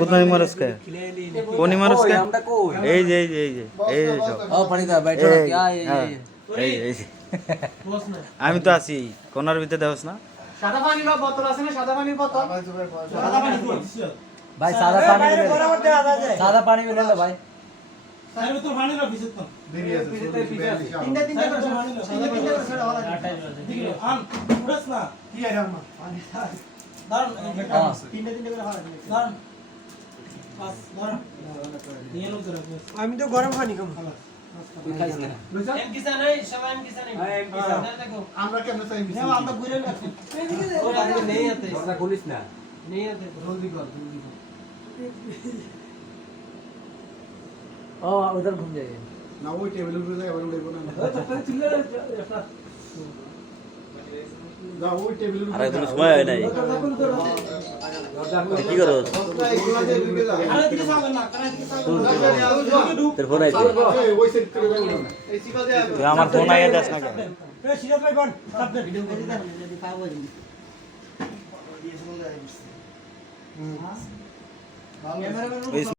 কোথায় মারস কে কোনি মারস কে এই যে ও পানি দা বাইঠো না কি এই আমি তো আছি কোনার ভিতরে দেওস না সাদা পানির বোতল আছে না সাদা পানির বোতল সাদা পানি ভাই সাদা পানি সাদা পানি মিলে লো ভাই তার ভিতর পানি না ভিজত না বেরিয়ে আছে তিনটা করে ছড়া হলা দিকে আম পুরস না কি আর আম পানি দাঁড়ান তিনটা করে হলা দাঁড়ান বাস দাঁড়ান নিয়ে লো করে আমি তো গরম পানি খাবো তুই খাইস না এম কিসা নাই সবাই এম কিসা নাই এম কিসা না দেখো আমরা কেমনে চাই মিস আমরা ঘুরে রাখছি ও আগে নেই আতে দরজা খুলিস না নেই আতে জলদি কর ओ उधर घूम जाइए ना वो टेबल पे जाए और देखो ना तो चिल्ला जा वो टेबल पे अरे तुम समय है नहीं की करो अरे दिखे सामने ना करा दिखे सामने तेरे फोन आई वो सेट करे ना ऐसी का दे तो हमारा फोन आया 10 ना क्या ए सीधा भाई कौन सब वीडियो कर दे दिखाओ वो ये सब हो जाए हां कैमरा में